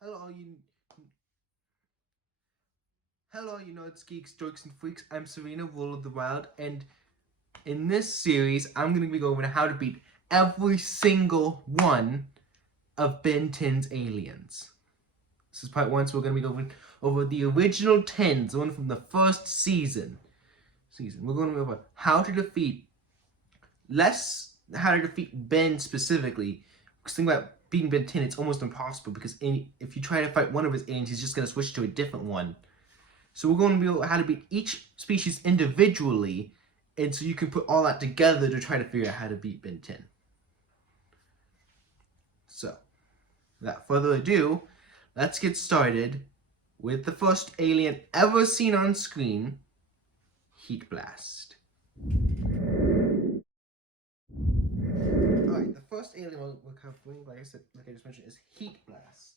Hello, you nerds, geeks, jokes, and freaks. I'm Serena, Rule of the Wild, and in this series, I'm going to be going over how to beat every single one of Ben 10's aliens. This is part one, so we're going to be going over the original 10s, the one from the first season. We're going to go over how to defeat, how to defeat Ben specifically. Because think about beating Ben 10, it's almost impossible because if you try to fight one of his aliens, he's just going to switch to a different one. So we're going to be able how to beat each species individually, and so you can put all that together to try to figure out how to beat Ben 10. So, without further ado, let's get started with the first alien ever seen on screen, Heatblast. Alright, the first alien we're covering, like I just mentioned, is Heatblast.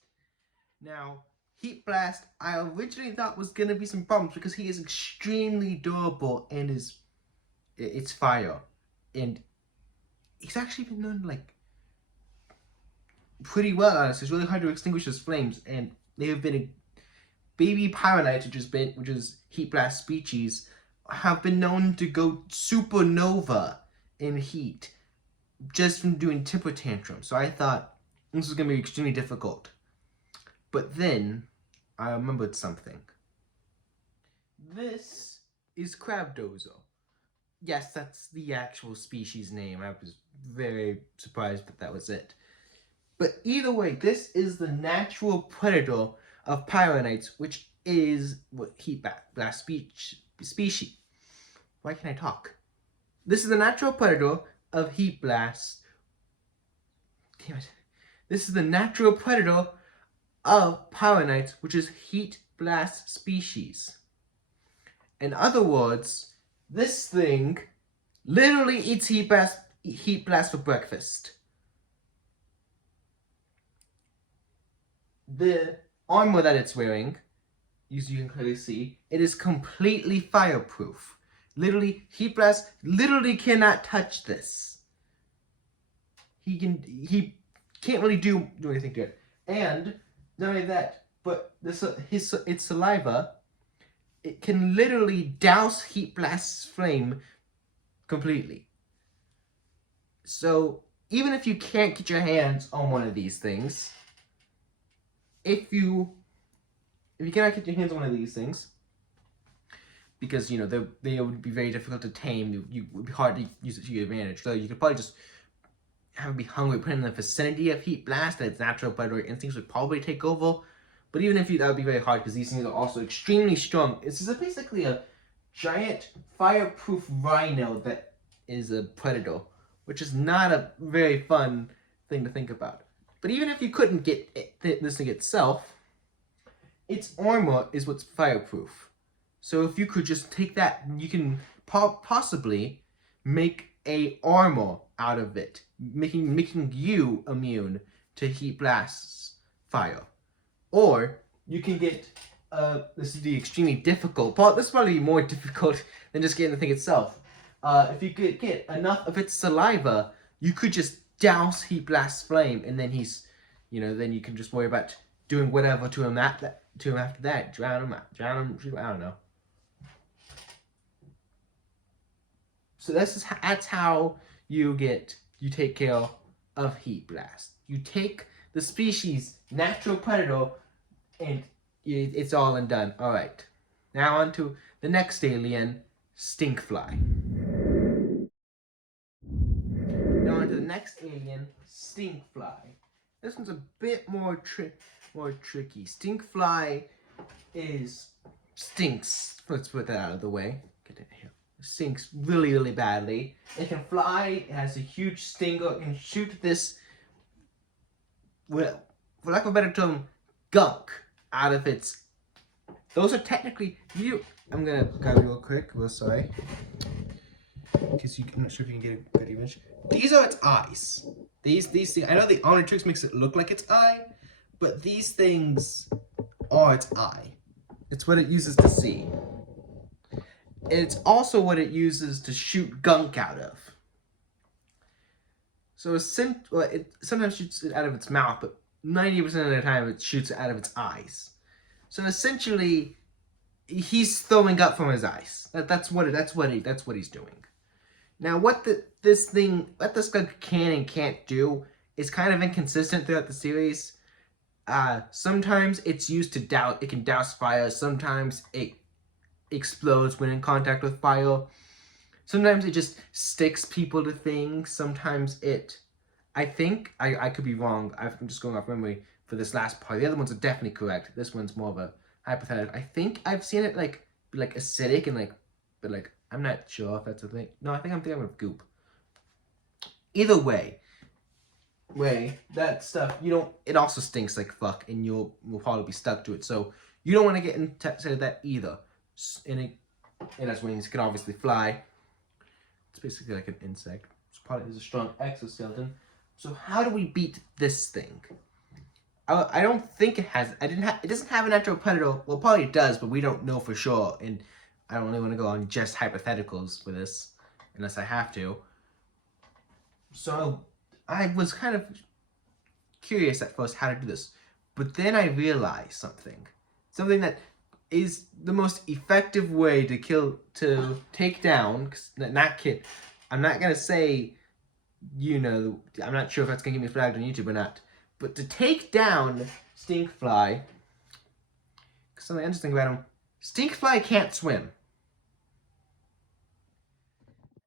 Now, Heatblast, I originally thought was gonna be some problems because he is extremely durable and it's fire, and he's actually been known like pretty well on us. It's really hard to extinguish his flames, and they have been baby pyronites, which is Heatblast species, have been known to go supernova in heat just from doing temper tantrums. So I thought this was gonna be extremely difficult, but then I remembered something. This is Crabdozo. Yes, that's the actual species name. I was very surprised that was it. But either way, this is the natural predator of pyronites, which is what Heatblast species. Why can't I talk? This is the natural predator of Heatblast. Damn it. This is the natural predator of pyronites, which is Heatblast species. In other words, this thing literally eats Heatblast for breakfast. The armor that it's wearing, as you can clearly see, it is completely fireproof. Literally, Heatblast literally cannot touch this. He can't really do anything to it. And not only that, but its saliva, it can literally douse Heatblast's flame completely. So even if you can't get your hands on one of these things, if you cannot get your hands on one of these things, because they would be very difficult to tame, you would be hard to use it to your advantage. So you could probably just have it be hungry, put in the vicinity of Heatblast, and its natural predatory instincts would probably take over. But even if that would be very hard because these things are also extremely strong. This is basically a giant fireproof rhino that is a predator, which is not a very fun thing to think about. But even if you couldn't get this thing itself, its armor is what's fireproof. So if you could just take that, you can possibly make a armor out of it, making you immune to Heatblast's fire. Or you can get, this is the extremely difficult part. This is probably more difficult than just getting the thing itself. If you could get enough of its saliva, you could just douse Heatblast's flame, and then then you can just worry about doing whatever to him after that. Drown him, I don't know. So that's how you take care of Heatblast. You take the species natural predator, and it's all and done. All right, now on to the next alien, Stinkfly. Now on to the next alien, Stinkfly. This one's a bit more tricky. Stinkfly stinks. Let's put that out of the way. Get it here. Stinks really, really badly. It can fly. It has a huge stinger. It can shoot this, well, for lack of a better term, gunk out of its. Those are technically I'm gonna grab it real quick. Well, sorry, because I'm not sure if you can get a good image. These are its eyes. These things. I know the Omnitrix makes it look like its eye, but these things are its eye. It's what it uses to see. It's also what it uses to shoot gunk out of. So it sometimes shoots it out of its mouth, but 90% of the time it shoots out of its eyes. So essentially, he's throwing up from his eyes. That's what he's doing. Now, what this skunk can and can't do is kind of inconsistent throughout the series. Sometimes it's used to douse. It can douse fire. Sometimes it explodes when in contact with fire. Sometimes it just sticks people to things. Sometimes it, I think, I could be wrong. I'm just going off memory for this last part. The other ones are definitely correct. This one's more of a hypothetical. I think I've seen it like acidic and but I'm not sure if that's a thing. No, I think I'm thinking of goop. Either way, that stuff, it also stinks like fuck, and you'll probably be stuck to it. So you don't want to get into that either. And it has wings. It can obviously fly. It's basically like an insect. It's probably a strong exoskeleton. So how do we beat this thing? I don't think it has. It doesn't have a natural predator. Well, probably it does, but we don't know for sure. And I don't really want to go on just hypotheticals for this, unless I have to. So I was kind of curious at first how to do this, but then I realized something that is the most effective way to take down, not kill. I'm not gonna say, I'm not sure if that's gonna get me flagged on YouTube or not, but to take down Stinkfly, something interesting about him, Stinkfly can't swim.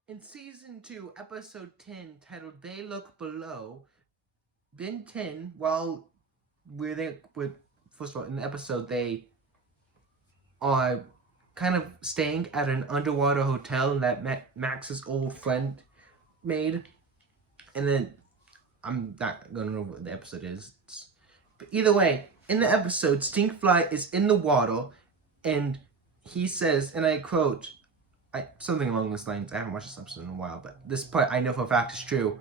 In Season 2, Episode 10, titled They Look Below, Ben 10, first of all, in the episode, they are kind of staying at an underwater hotel that Max's old friend made. And then, I'm not going to know what the episode is. But either way, in the episode, Stinkfly is in the water, and he says, and I quote, something along those lines. I haven't watched this episode in a while, but this part I know for a fact is true.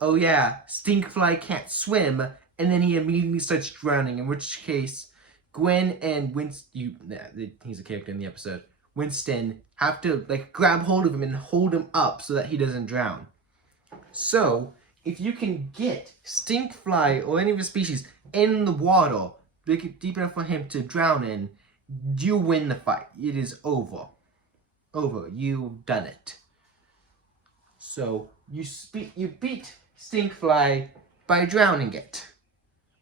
Oh yeah, Stinkfly can't swim, and then he immediately starts drowning, in which case Gwen and Winston, he's a character in the episode, Winston, have to grab hold of him and hold him up so that he doesn't drown. So, if you can get Stinkfly or any of the species in the water, deep enough for him to drown in, you win the fight. It is over. You've done it. So you beat Stinkfly by drowning it.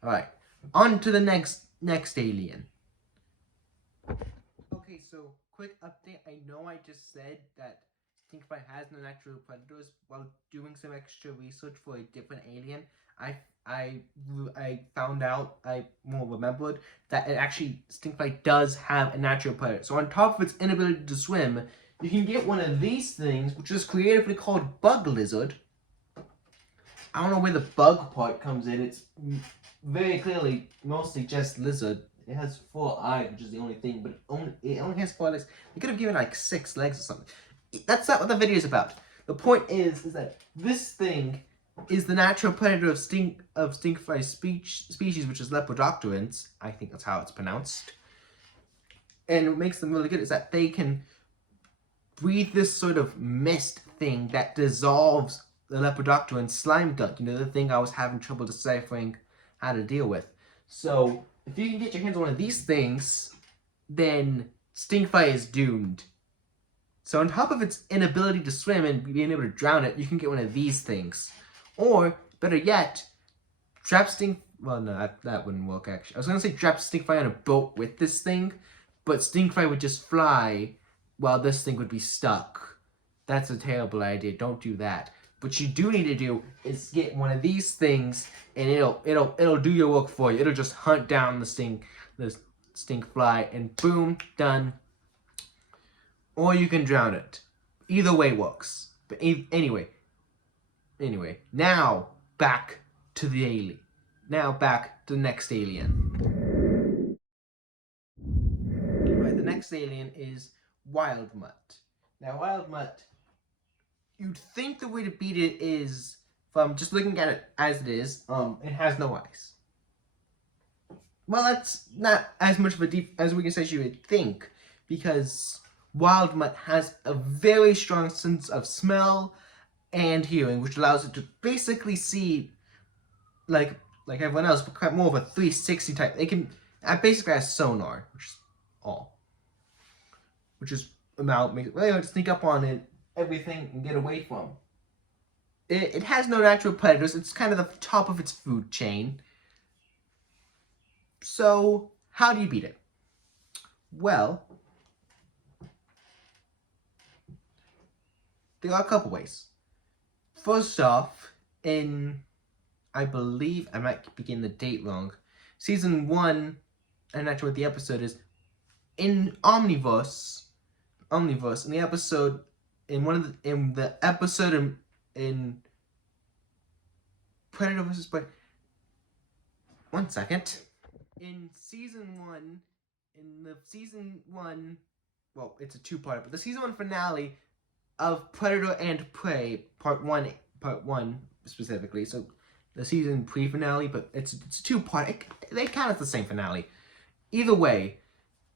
All right, on to the next alien. Okay, so quick update. I know I just said that Stinkfly has no natural predators. While doing some extra research for a different alien, I found out, I remembered that Stinkfly does have a natural predator. So on top of its inability to swim, you can get one of these things, which is creatively called Bug Lizard. I don't know where the bug part comes in. It's very clearly mostly just lizard. It has 4 eyes, which is the only thing, but it only has 4 legs. They could have given like 6 legs or something. That's not what the video is about. The point is that this thing is the natural predator of Stinkfly's species, which is Lepidopterans. I think that's how it's pronounced. And what makes them really good is that they can breathe this sort of mist thing that dissolves the Lepidopteran slime gunk. The thing I was having trouble deciphering how to deal with. So, if you can get your hands on one of these things, then Stinkfly is doomed. So on top of its inability to swim and being able to drown it, you can get one of these things. Or, better yet, well, no, that wouldn't work, actually. I was going to say trap Stinkfly on a boat with this thing, but Stinkfly would just fly while this thing would be stuck. That's a terrible idea. Don't do that. What you do need to do is get one of these things, and it'll do your work for you. It'll just hunt down the Stinkfly, and boom, done. Or you can drown it. Either way works. But anyway, now back to the alien. Now back to the next alien. Right, the next alien is Wild Mutt. Now, Wild Mutt, you'd think the way to beat it is from just looking at it as it is. It has no eyes. Well, that's not as much of a deep as we can say you would think, because Wild Mutt has a very strong sense of smell and hearing, which allows it to basically see, like everyone else, but more of a 360 type. They can basically has sonar, which is about makes it able to sneak up on it, everything and get away from. It has no natural predators. It's kind of the top of its food chain. So how do you beat it? Well, there are a couple ways. First off, I believe, I might be getting the date wrong, season 1, I'm not sure what the episode is, in Omniverse, in the episode, in the episode in Predator vs. Predator, one second, in the season 1, well, it's a two-part, but the season 1 finale of Predator and Prey, part 1 specifically, so the season pre-finale, but it's a two-part, they count as the same finale. Either way,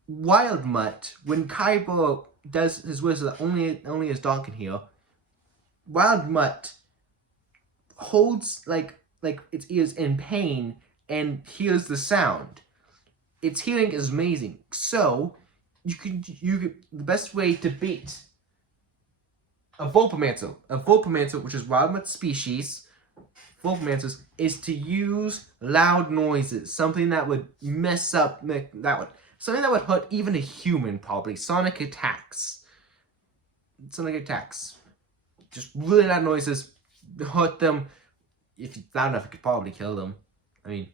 Wild Mutt, when Kaiba does his words that only his dog can hear, Wild Mutt holds like its ears in pain and hears the sound. Its hearing is amazing. So the best way to beat a Vulpamancel, which is Wild Mutt's species, Vulpamancers, is to use loud noises, something that would something that would hurt even a human, probably. Sonic attacks. Just really loud noises, hurt them. If it's loud enough, it could probably kill them. I mean,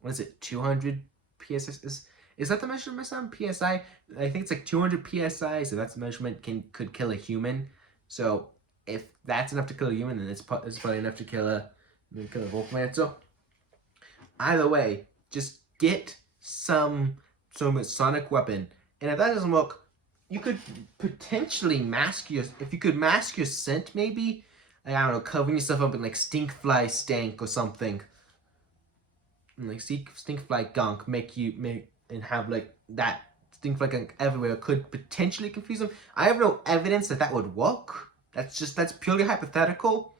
what is it, 200 PSI? Is that the measurement on PSI? I think it's like 200 PSI, so that's the measurement could kill a human. So if that's enough to kill a human, then it's probably enough to kill a Vulpamancel. Either way, just get some sonic weapon, and if that doesn't work, you could potentially mask your scent, maybe, like, I don't know, covering yourself up in like Stinkfly stank or something, and like Stinkfly gunk, and have like that Stinkfly gunk everywhere could potentially confuse them. I have no evidence that would work. That's purely hypothetical.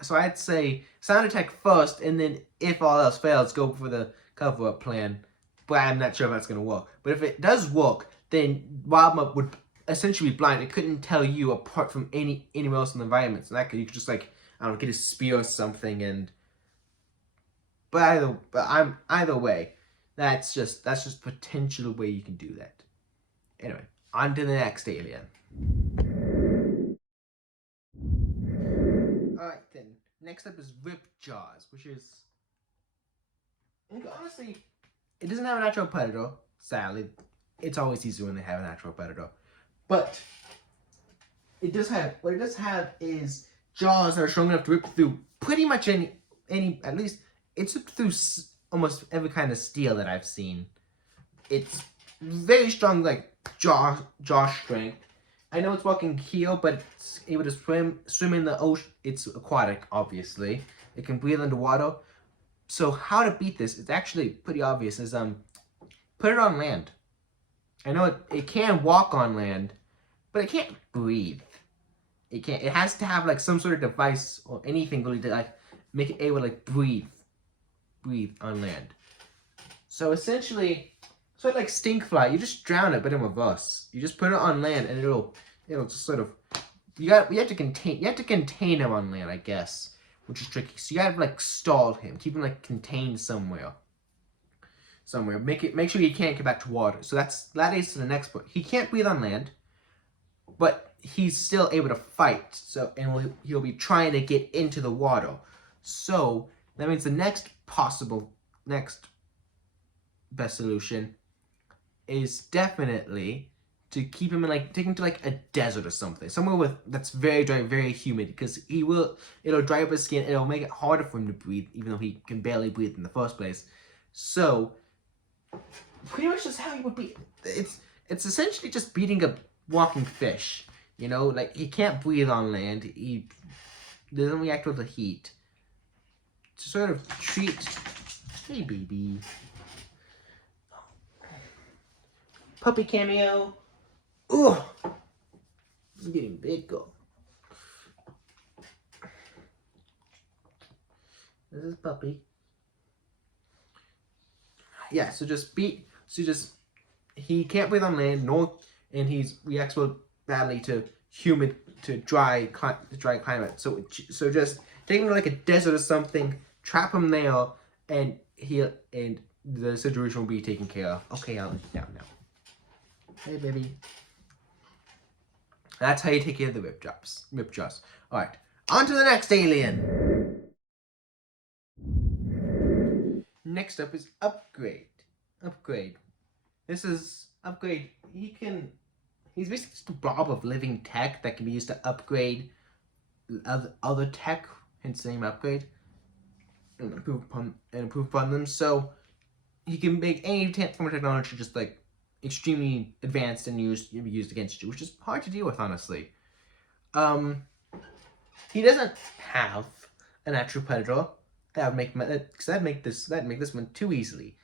So I'd say sound attack first, and then if all else fails, go for the cover-up plan. But I'm not sure if that's going to work. But if it does work, then Wild Mutt would essentially be blind. It couldn't tell you apart from anywhere else in the environment. So you could just, like, I don't know, get a spear or something. And either way, that's just potential way you can do that. Anyway, on to the next alien. Alright then, next up is Ripjaws, which is, honestly, it doesn't have a natural predator, sadly. It's always easier when they have a natural predator. But what it does have is jaws that are strong enough to rip through pretty much any at least, it's ripped through almost every kind of steel that I've seen. It's very strong, like, jaw strength. I know it's walking here, but it's able to swim in the ocean. It's aquatic, obviously. It can breathe underwater. So how to beat this? It's actually pretty obvious. Is put it on land. I know it can walk on land, but it can't breathe. It has to have like some sort of device or anything really to like make it able to like breathe on land. So essentially, sort of like Stinkfly, you just drown it, but in reverse. You just put it on land, and it'll just sort of, you have to contain him on land, I guess, which is tricky. So you gotta like stall him, keep him like contained somewhere. Make sure he can't get back to water. So that is to the next point. He can't breathe on land, but he's still able to fight. So he'll be trying to get into the water. So that means the next best solution is definitely to keep him in take him to like a desert or something, somewhere that's very dry, very humid, because it'll dry up his skin. It'll make it harder for him to breathe, even though he can barely breathe in the first place. So pretty much just how he would be. It's essentially just beating a walking fish. You know, like, he can't breathe on land. He doesn't react with the heat. To sort of treat, hey baby, puppy cameo. Ugh, I'm getting big. This is puppy. yeah, so just he can't breathe on land, and he reacts well badly to dry climate. So just take him to like a desert or something, trap him there, and the situation will be taken care of. Okay, I'll now. Hey, baby. That's how you take care of the Ripjaws. All right, on to the next alien. Next up is Upgrade. This is Upgrade. He's basically just a blob of living tech that can be used to upgrade other tech, hence the name Upgrade, and improve upon them. So he can make any form of technology just like extremely advanced and be used against you, which is hard to deal with, honestly. He doesn't have a natural predator. That'd make this one too easily.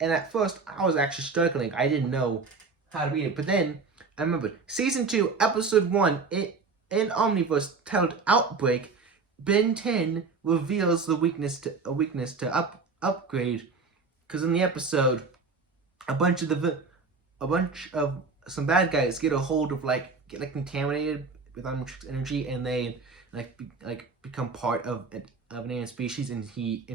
And at first, I was actually struggling. I didn't know how to read it. But then I remembered season 2, episode 1. In Omniverse titled Outbreak, Ben 10 reveals a weakness to Upgrade, because in the episode, a bunch of some bad guys get a hold of get contaminated with unrestricted energy, and they become part of an alien species, and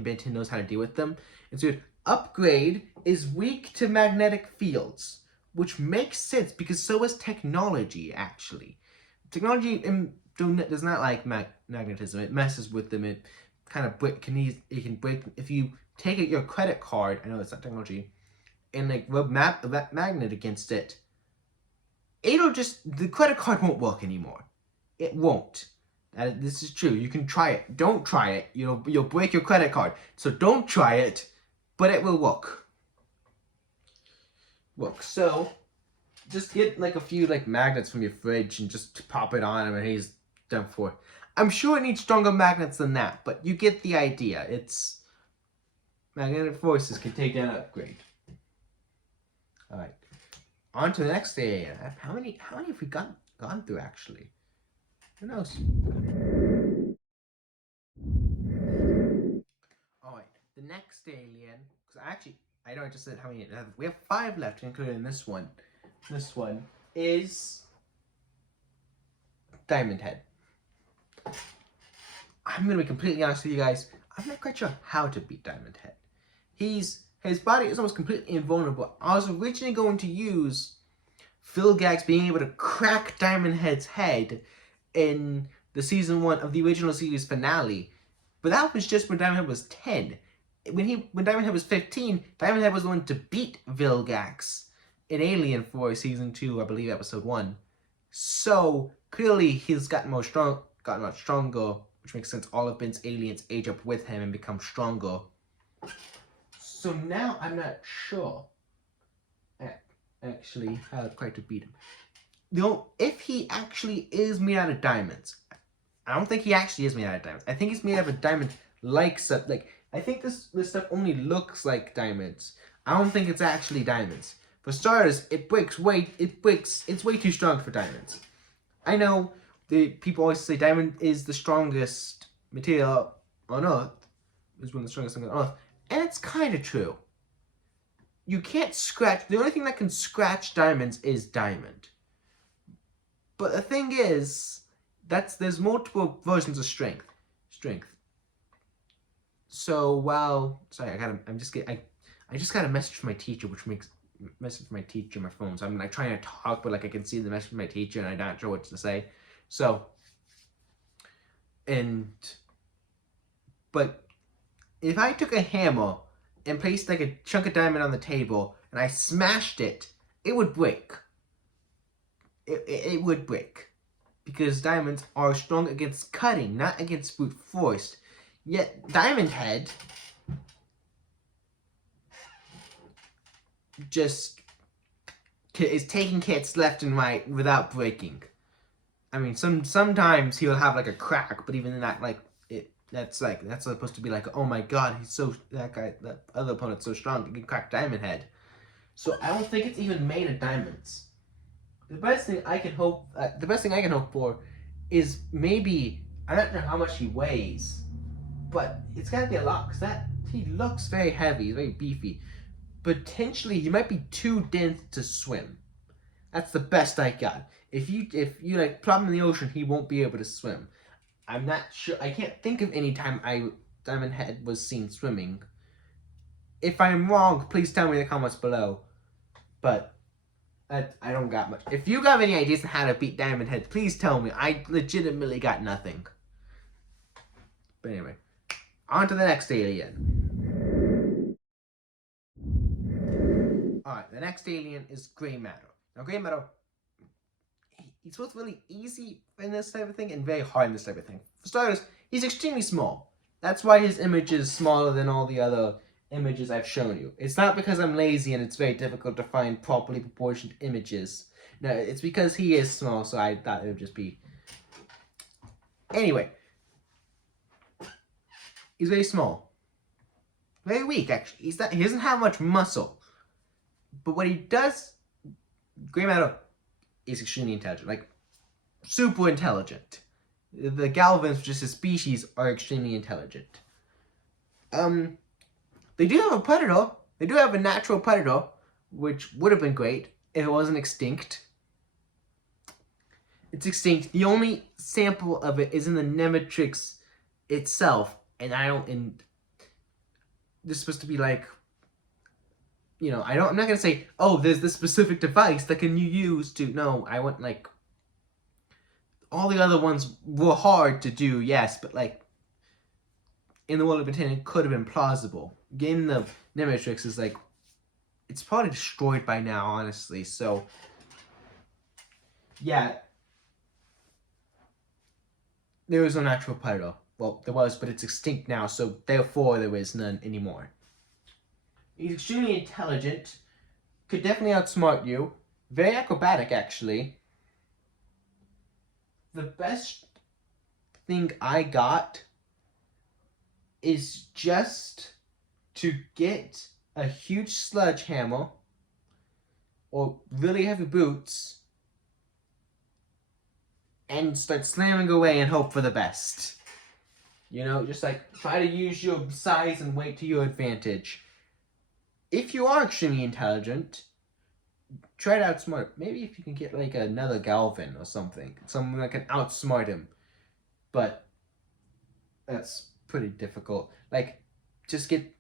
Ben 10 knows how to deal with them. And so Upgrade is weak to magnetic fields, which makes sense because so is technology, actually. Technology does not like magnetism. It messes with them. It kind of it can break. If you take your credit card, I know it's not technology, and rub that magnet against it, the credit card won't work anymore. It won't. This is true. You can try it. Don't try it. You'll break your credit card. So don't try it, but it will work. So just get a few magnets from your fridge and just pop it on him, and he's done for. I'm sure it needs stronger magnets than that, but you get the idea. It's magnetic forces can take down Upgrade. All right, on to the next alien. How many have we gone through actually? Who knows? All right, the next alien. Because I know I just said how many. We have 5 left, including this one. This one is Diamond Head. I'm gonna be completely honest with you guys. I'm not quite sure how to beat Diamond Head. His body is almost completely invulnerable. I was originally going to use Phil Gags being able to crack Diamond Head's head in the season 1 of the original series finale, but that was just when Diamond Head was 10. When Diamond Head was 15, Diamond Head was the one to beat Vilgax in Alien for season 2, I believe episode 1. So clearly he's gotten much stronger, which makes sense. All of Ben's aliens age up with him and become stronger. So now I'm not sure actually how quite to beat him. If he actually is made out of diamonds, I don't think he actually is made out of diamonds. I think he's made out of a diamond-like stuff. I think this stuff only looks like diamonds. I don't think it's actually diamonds. For starters, it's way too strong for diamonds. I know people always say diamond is the strongest material on Earth. It's one of the strongest things on Earth. And it's kind of true. You can't scratch. The only thing that can scratch diamonds is diamond. But the thing is, there's multiple versions of strength. So sorry, I just got a message from my teacher, message from my teacher on my phone. So I'm trying to talk, but I can see the message from my teacher, and I'm not sure what to say. So, but if I took a hammer and placed a chunk of diamond on the table and I smashed it, it would break. It would break. Because diamonds are strong against cutting, not against brute force. Yet Diamond Head just is taking hits left and right without breaking. I mean, sometimes he'll have a crack, but even in that, that's supposed to be oh my god, that other opponent's so strong, he can crack Diamond Head. So I don't think it's even made of diamonds. The best thing I can hope for is maybe, I'm not sure how much he weighs, but it's gotta be a lot, because he looks very heavy, very beefy. potentially he might be too dense to swim. That's the best I got. If you like plop him in the ocean, he won't be able to swim. I'm not sure. I can't think of any time Diamond Head was seen swimming. If I'm wrong, please tell me in the comments below. But I don't got much. If you got any ideas on how to beat Diamond Head, please tell me. I legitimately got nothing. But anyway, on to the next alien. Alright, the next alien is Grey Matter. Now, Grey Matter, he's both really easy in this type of thing and very hard in this type of thing. For starters, he's extremely small. That's why his image is smaller than all the other images I've shown you. It's not because I'm lazy and it's very difficult to find properly proportioned images. No, it's because he is small, so I thought it would just be... Anyway. He's very small. Very weak, actually. He doesn't have much muscle. But what he does... Grey Matter is extremely intelligent. Like, super intelligent. The Galvans, just a species, are extremely intelligent. They do have a predator. They do have a natural predator, which would have been great if it wasn't extinct. It's extinct. The only sample of it is in the Nemetrix itself, and this is supposed to be like, you know, I'm not gonna say, oh, there's this specific device that can you use to, no, I want, like, all the other ones were hard to do, yes, but, like, in the world of Britannia, it could have been plausible. Getting the Nemetrix is, like, it's probably destroyed by now, honestly, so, yeah. There was no natural predator. Well, there was, but it's extinct now, so therefore there is none anymore. He's extremely intelligent, could definitely outsmart you, very acrobatic, actually. The best thing I got is just to get a huge sledgehammer or really heavy boots and start slamming away and hope for the best. You know, just like try to use your size and weight to your advantage. If you are extremely intelligent, try to outsmart. Maybe if you can get like another Galvan or something. Someone that can outsmart him. But that's pretty difficult. Like, just get...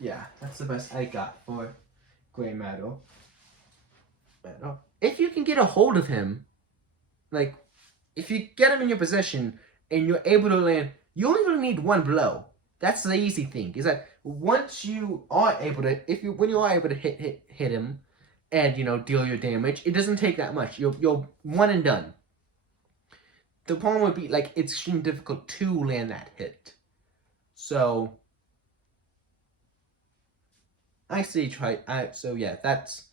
Yeah, that's the best I got for Grey Matter. If you can get a hold of him, like, if you get him in your possession and you're able to land, you only really need one blow. That's the easy thing. Is that once you are able to, when you are able to hit him, and you know deal your damage, it doesn't take that much. You're one and done. The problem would be like it's extremely difficult to land that hit. So I say try. So yeah, that's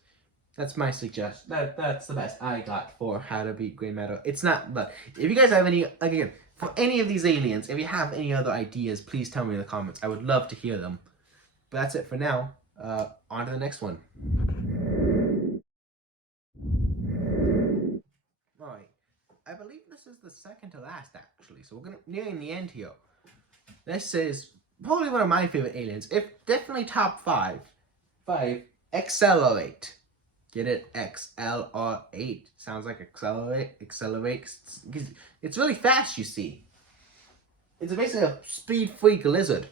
my suggestion. That's the best I got for how to beat Grey Matter. It's not, but if you guys have any, like again, for any of these aliens, if you have any other ideas, please tell me in the comments. I would love to hear them. But that's it for now. On to the next one. Alright. I believe this is the second to last, actually. So we're nearing the end here. This is probably one of my favorite aliens. If definitely top 5. Accelerate. Get it? XLR8. Sounds like accelerate. It's really fast, you see. It's basically a speed freak lizard.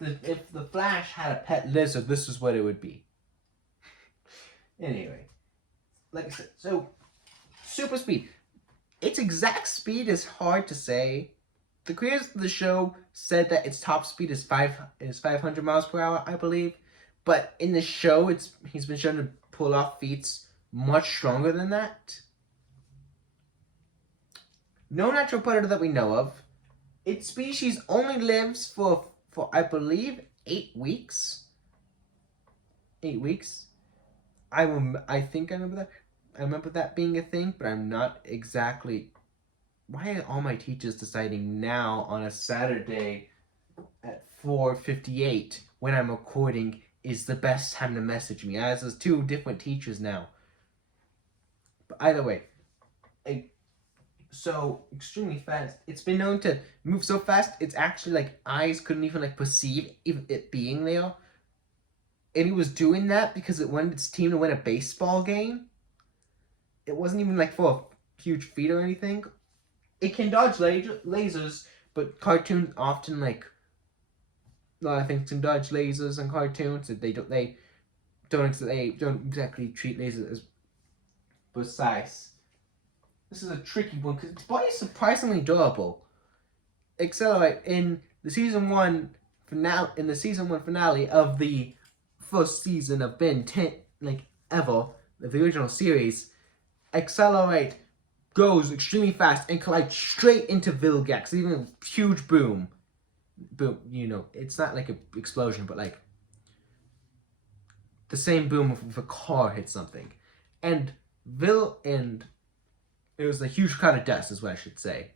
If the Flash had a pet lizard, this is what it would be. Anyway. Like I said, so super speed. Its exact speed is hard to say. The creators of the show said that its top speed is 500 miles per hour, I believe. But in the show, he's been shown to pull off feats much stronger than that. No natural predator that we know of. Its species only lives for I believe 8 weeks. 8 weeks. I think I remember that. I remember that being a thing, but I'm not exactly. Why are all my teachers deciding now on a Saturday at 4:58 when I'm recording is the best time to message me? As there's 2 different teachers now. But either way, so extremely fast. It's been known to move so fast, it's actually like eyes couldn't even like perceive it being there. And it was doing that because it wanted its team to win a baseball game. It wasn't even like for a huge feat or anything. It can dodge lasers, but cartoons often like a lot of things can dodge lasers in cartoons. They don't exactly treat lasers as precise. This is a tricky one because its body is surprisingly durable. Accelerate in the season one finale of the first season of Ben 10 ever of the original series. Accelerate goes extremely fast and collides straight into Vilgax, even a huge boom. Boom, it's not like an explosion, but like the same boom if a car hits something. And it was a huge cloud of dust, is what I should say.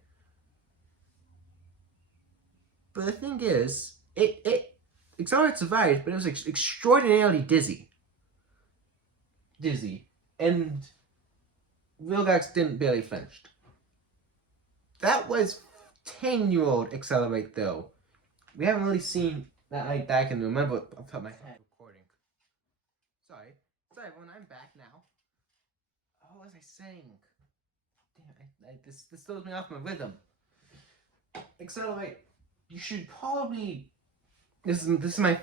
But the thing is, it Accelerate survived, but it was extraordinarily dizzy. And Vilgax didn't barely flinch. That was 10-year-old Accelerate, though. We haven't really seen that that I can remember off the top of my head. Recording. Sorry, everyone, I'm back now. What was I saying? Damn, this throws me off my rhythm. Accelerate. You should probably. These are my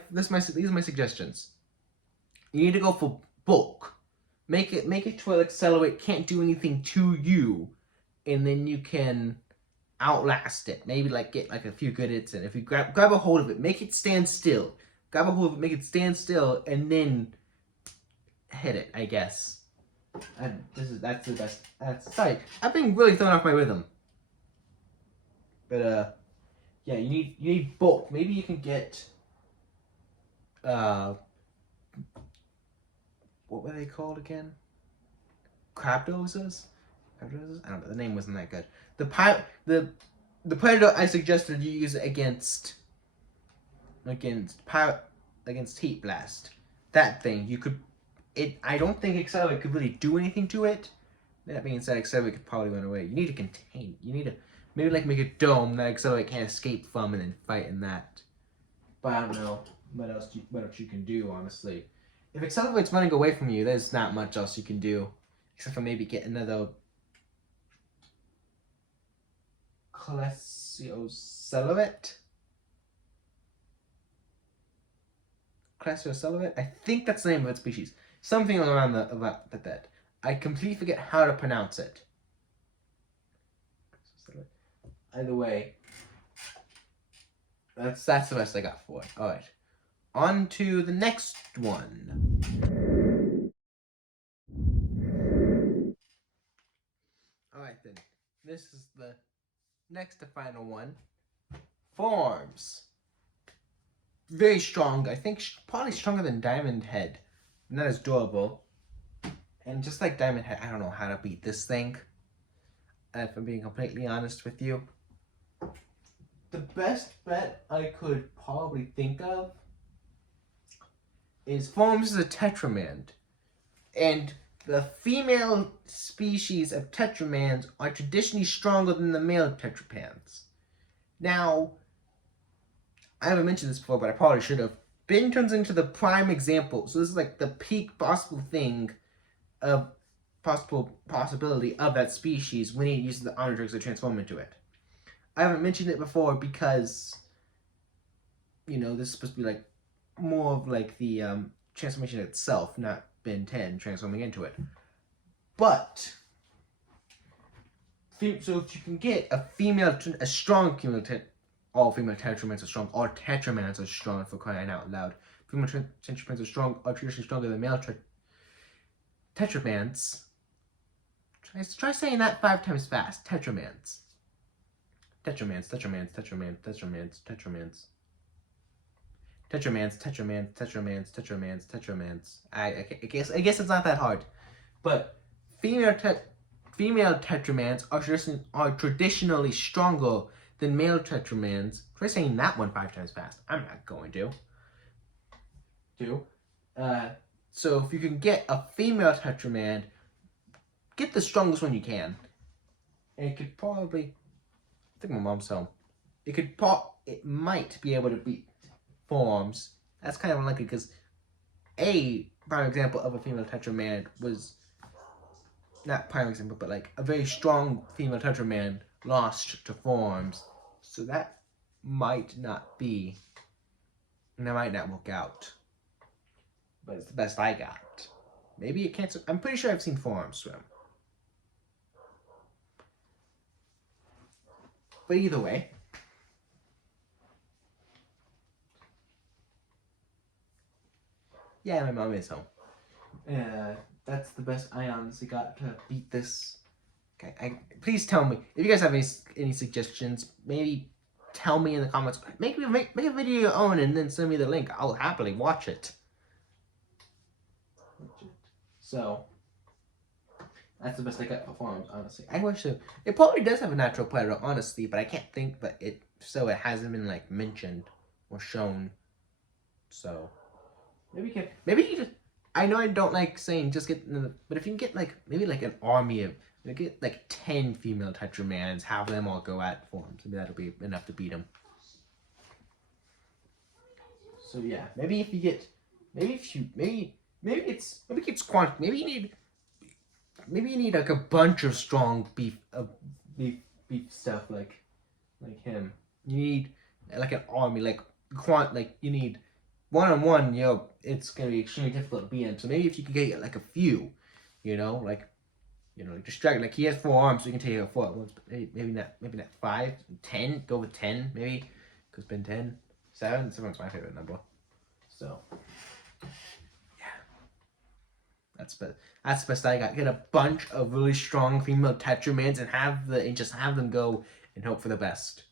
suggestions. You need to go for bulk. Make it to where Accelerate can't do anything to you, and then you can outlast it. Maybe get a few good hits in. If you grab a hold of it, make it stand still. Grab a hold of it, make it stand still, and then hit it, I guess. And that's the best. Sorry, I've been really thrown off my rhythm. But yeah, you need bulk. Maybe you can get what were they called again? Crabdozers? I don't know. The name wasn't that good. The predator I suggested you use against Heatblast. That thing you could. I don't think Accelerate could really do anything to it. That being said, Accelerate could probably run away. You need to contain. You need to maybe make a dome that Accelerate can't escape from and then fight in that. But I don't know what else you can do, honestly. If Accelerate's running away from you, there's not much else you can do. Except for maybe get another Cleciocelerate? I think that's the name of its species. Something around that. I completely forget how to pronounce it. Either way, that's the best I got for it. Alright. On to the next one. Alright then. This is the next to final one. Forms. Very strong. I think probably stronger than Diamond Head. Not as durable. And just like Diamond Head, I don't know how to beat this thing. If I'm being completely honest with you. The best bet I could probably think of is Forms as a Tetramand. And the female species of Tetramans are traditionally stronger than the male Tetrapans. Now, I haven't mentioned this before, but I probably should have. Ben turns into the prime example. So this is the peak possible thing of possibility of that species when he uses the Omnitrix to transform into it. I haven't mentioned it before because, this is supposed to be more of the transformation itself, not Ben 10 transforming into it. But so if you can get a strong female, all female Tetramans are strong. All Tetramans are strong, for crying out loud. Female Tetramans are strong, are traditionally stronger than male Tetramans. Try saying that 5 times fast. Tetramans. Tetramans. I guess it's not that hard. But female Tetramans are traditionally stronger than male Tetramans. Try saying that one 5 times fast. I'm not going to. So if you can get a female Tetramand, get the strongest one you can. And it could probably, I think my mom's home. It might be able to beat Forms. That's kind of unlikely because a prime example of a female Tetraman was, not prime example, but like a very strong female Tetraman lost to forms. So that might not be, and that might not work out. But it's the best I got. Maybe it can't. I'm pretty sure I've seen forms swim. But either way, yeah, my mom is home. That's the best I honestly got to beat this. Okay, please tell me if you guys have any suggestions. Maybe tell me in the comments. Make a video of your own and then send me the link. I'll happily watch it. So that's the best I got for forms, honestly. I wish it probably does have a natural predator, honestly, but I can't think. But it hasn't been like mentioned or shown. So maybe you just. I know I don't like saying just get, but if you can get like maybe like an army of, get like 10 female Tetramans, have them all go at forms. Maybe that'll be enough to beat them. So yeah, maybe if you get, maybe it's quantity. Maybe you need like a bunch of strong beef stuff like him. You need like an army, like you need one-on-one, it's gonna be extremely difficult to beat him. So maybe if you can get like a few, like distract. Like he has 4 arms, so you can take out 4 at once. But maybe not 5, 10. Go with 10 maybe, because Ben 10, 7. 7's my favorite number. So yeah, that's the best I got. Get a bunch of really strong female Tetramans and just have them go and hope for the best.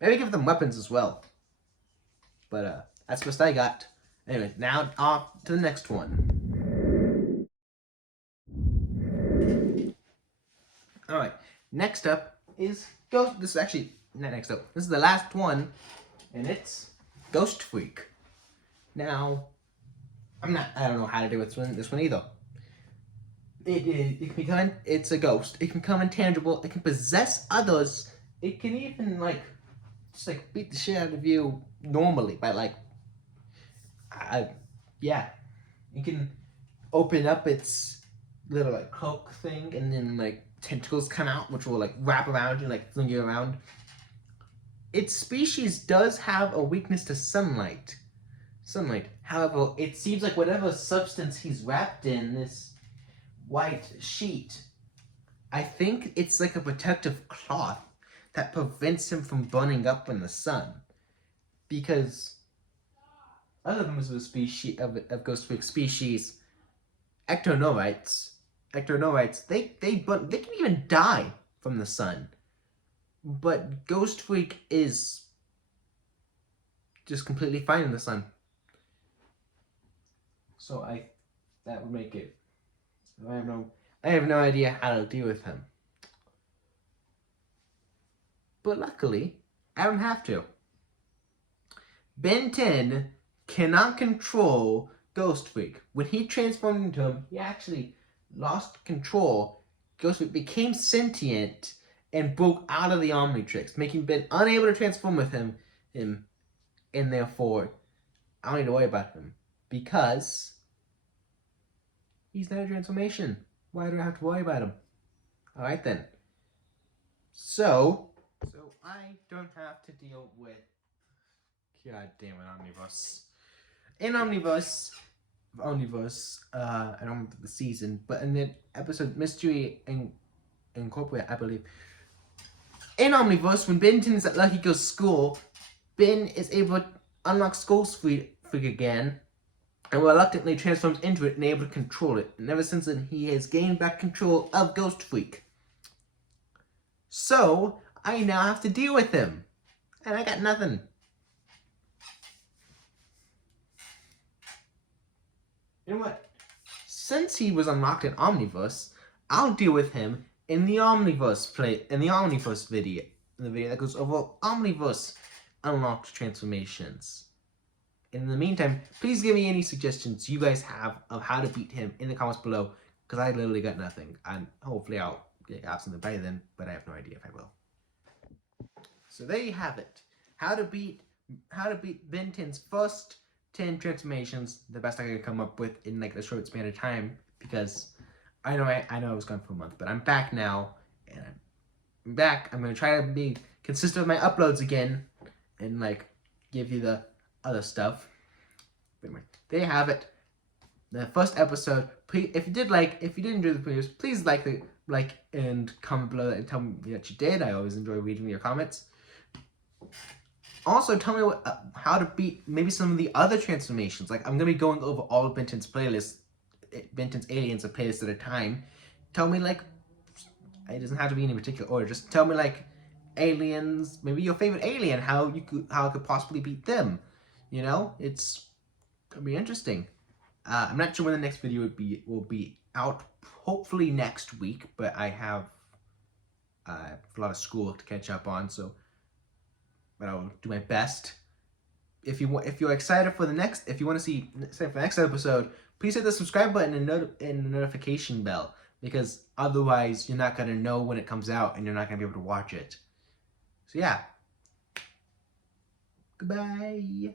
Maybe give them weapons as well. But that's the best I got. Anyway, now off to the next one. Alright, next up is Ghost. This is actually not next up. This is the last one, and it's Ghost Freak. Now, I don't know how to do this one either. It can become, it's a ghost. It can become intangible. It can possess others. It can even just beat the shit out of you normally by yeah. You can open up its little cloak thing, and then tentacles come out, which will wrap around you, fling you around. Its species does have a weakness to sunlight. However, it seems like whatever substance he's wrapped in, this white sheet, I think it's like a protective cloth that prevents him from burning up in the sun. Because other members of the species of Ghost Freak species, ectonorites, they can even die from the sun. But Ghost Freak is just completely fine in the sun. So that would make it. I have no idea how to deal with him. But luckily, I don't have to. Ben 10 cannot control Ghost Freak. When he transformed into him, he actually lost control. Ghost Freak became sentient and broke out of the Omnitrix, making Ben unable to transform with him, and therefore, I don't need to worry about him because he's not a transformation. Why do I have to worry about him? All right then. So I don't have to deal with. God damn it, Omnibus. In Omnibus, I don't remember the season, but in the episode Mystery Incorporated, I believe. In Omnibus, when Ben 10 is at Lucky Girl's school, Ben is able to unlock Ghost Freak again, and reluctantly transforms into it and able to control it. And ever since then, he has gained back control of Ghost Freak. So, I now have to deal with him. And I got nothing. You know what? Since he was unlocked in Omniverse, I'll deal with him in the Omniverse video. In the video that goes over Omniverse unlocked transformations. In the meantime, please give me any suggestions you guys have of how to beat him in the comments below, because I literally got nothing. And hopefully I'll have something by then, but I have no idea if I will. So there you have it. How to beat Ben 10's first 10 transformations, the best I could come up with in like a short span of time, because I know I was gone for a month, but I'm back now, and I'm back. I'm gonna try to be consistent with my uploads again, and like give you the other stuff. But anyway, there you have it. The first episode. Please, if you did enjoy the videos, please like and comment below and tell me that you did. I always enjoy reading your comments. Also, tell me how to beat maybe some of the other transformations. Like, I'm gonna be going over all of Benton's playlists, Benton's aliens, a playlist at a time. Tell me, like, it doesn't have to be in any particular order. Just tell me, like, aliens, maybe your favorite alien, how I could possibly beat them. You know, it's gonna be interesting. I'm not sure when the next video will be out. Hopefully next week, but I have a lot of school to catch up on, so. But I'll do my best. If you're excited for the next, if you want to see for the next episode, please hit the subscribe button and the notification bell, because otherwise you're not gonna know when it comes out and you're not gonna be able to watch it. So yeah. Goodbye.